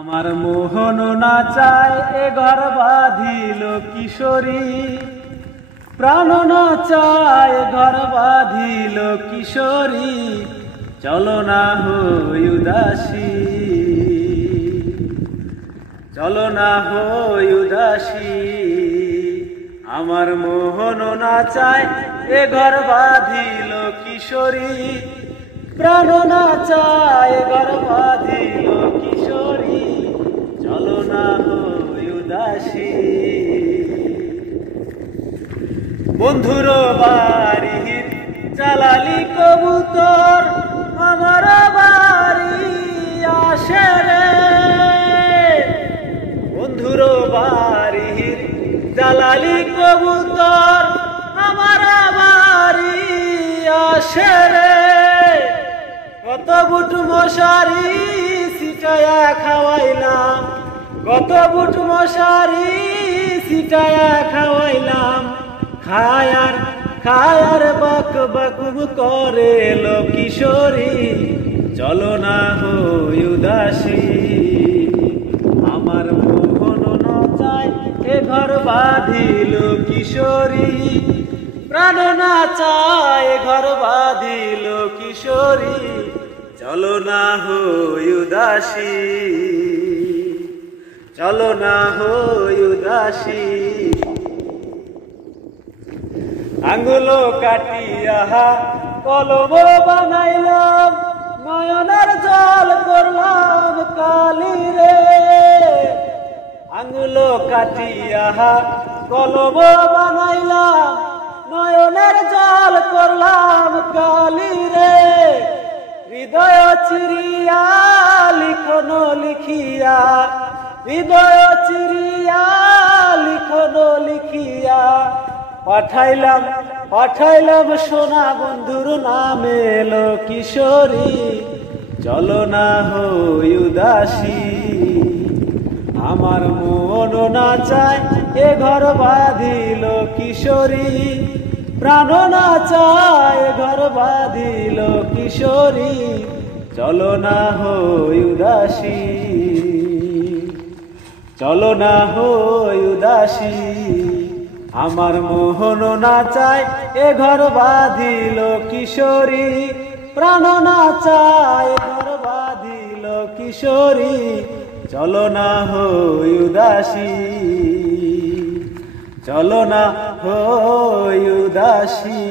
আমার মোহন না চায় এ ঘর বাঁধিল কিশোরী, প্রাণ না চায় ঘর বাঁধিল কিশোরী, চলো না হই উদাসী, চলো না হই উদাসী। আমার মোহন না চায় এ ঘর বাঁধিল কিশোরী, প্রাণ না চায় ঘর বাঁধিল কিশোরী, চলো না হই উদাসী। বন্ধুর বাড়ির চালালি কবুতর আমার বাড়ি আসে রে, বন্ধুর বাড়ির চালালি কবুতর আমার বাড়ি আসে রে। কত বুট মশারি ছিটায়া খাওয়াইলাম, কত বুট মশারি ছিটায়া খাওয়াইলাম, খায়ার খায়ার বাক বাকুব করে লো কিশোরী, চলো না হই উদাসী। আমার মোহন না চায় এ ঘর বাঁধিল কিশোরী, প্রাণ না চায় ঘর বাঁধিল কিশোরী, চলো না হই উদাসী, চলো না হই উদাসী। আঙ্গুল কাটিয়া কলম বানাইলাম, নয়নের জল করলাম কালি রে। আঙ্গুল কাটিয়া কলম বানাইলাম, নয়নের জল করলাম কালি রে। হৃদয় চিরিয়া লিখন লিখিয়া, হৃদয় চিরিয়া লিখন লিখিয়া, পাঠাইলাম পাঠাইলাম সোনা বন্ধুর নামে লো কিশোরী, চলো না হই উদাসী। আমার মন না চায় এ ঘর বাঁধিল কিশোরী, প্রাণ না চায় ঘর বাঁধিল কিশোরী, চলো না হই উদাসী, চলো না হই উদাসী। আমার মোহন না চায় এ ঘর বাঁধিল কিশোরী, প্রাণ না চায় ঘর বাঁধিল কিশোরী, চলো না হই উদাসী, চলো না হই উদাসী।